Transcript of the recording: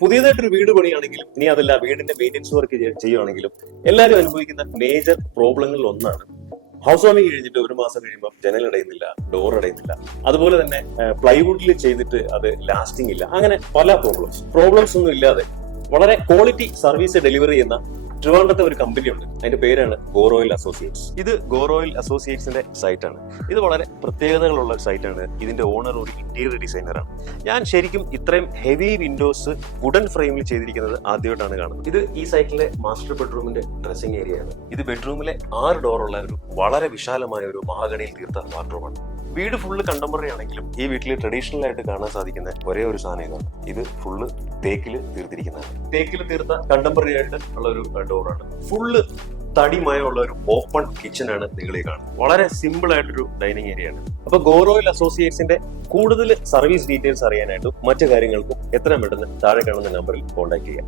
പുതിയതായിട്ടൊരു വീട് പണിയാണെങ്കിലും ഇനി അതല്ല വീടിന്റെ മെയിൻ്റെനൻസ് വർക്ക് ചെയ്യുകയാണെങ്കിലും എല്ലാവരും അനുഭവിക്കുന്ന മേജർ പ്രോബ്ലങ്ങളിൽ ഒന്നാണ് ഹൗസ് വാമിങ് കഴിഞ്ഞിട്ട് ഒരു മാസം കഴിയുമ്പോൾ ജനൽ അടയുന്നില്ല, ഡോർ അടയുന്നില്ല. അതുപോലെ തന്നെ പ്ലൈവുഡിൽ ചെയ്തിട്ട് അത് ലാസ്റ്റിംഗ് ഇല്ല. അങ്ങനെ പല പ്രോബ്ലംസ് ഒന്നും ഇല്ലാതെ വളരെ ക്വാളിറ്റി സർവീസ് ഡെലിവറി ചെയ്യുന്ന ട്രിവാൻഡ്രത്തെ ഒരു കമ്പനിയുണ്ട്. അതിന്റെ പേരാണ് ഗോറോയിൽ അസോസിയേറ്റ്സ്. ഇത് ഗോറോയിൽ അസോസിയേറ്റ്സിന്റെ സൈറ്റാണ്. ഇത് വളരെ പ്രത്യേകതകളുള്ള ഒരു സൈറ്റാണ്. ഇതിന്റെ ഓണർ ഒരു ഇന്റീരിയർ ഡിസൈനറാണ്. ഞാൻ ശരിക്കും ഇത്രയും ഹെവി വിൻഡോസ് വുഡൻ ഫ്രെയിമിൽ ചെയ്തിരിക്കുന്നത് ആദ്യമായിട്ടാണ് കാണുന്നത്. ഇത് ഈ സൈറ്റിലെ മാസ്റ്റർ ബെഡ്റൂമിന്റെ ഡ്രസ്സിംഗ് ഏരിയയാണ്. ഇത് ബെഡ്റൂമിലെ 6 ഡോറുള്ള ഒരു വളരെ വിശാലമായ ഒരു മഹാഗണിയിൽ തീർത്ത ബാത്റൂമാണ്. വീട് ഫുള്ള് കണ്ടംപററി ആണെങ്കിലും ഈ വീട്ടിൽ ട്രഡീഷണൽ ആയിട്ട് കാണാൻ സാധിക്കുന്ന ഒരേ ഒരു സാധനം ഇതാണ്. ഇത് ഫുള്ള് തേക്കില് തീർത്തിരിക്കുന്നതാണ്. തേക്കിൽ തീർത്ത കണ്ടംപററി ആയിട്ട് ഉള്ള ഒരു ഡോറാണ്. ഫുള്ള് തടിമയമുള്ള ഒരു ഓപ്പൺ കിച്ചൺ ആണ് നിങ്ങൾ ഈ കാണുന്നത്. വളരെ സിമ്പിൾ ആയിട്ടൊരു ഡൈനിങ് ഏരിയ ആണ്. അപ്പൊ ഗോറോയിൽ അസോസിയേറ്റ്സിന്റെ കൂടുതൽ സർവീസ് ഡീറ്റെയിൽസ് അറിയാനായിട്ടും മറ്റു കാര്യങ്ങൾക്കും എത്രയും പെട്ടെന്ന് താഴെ കാണുന്ന നമ്പറിൽ കോൺടാക്ട് ചെയ്യാം.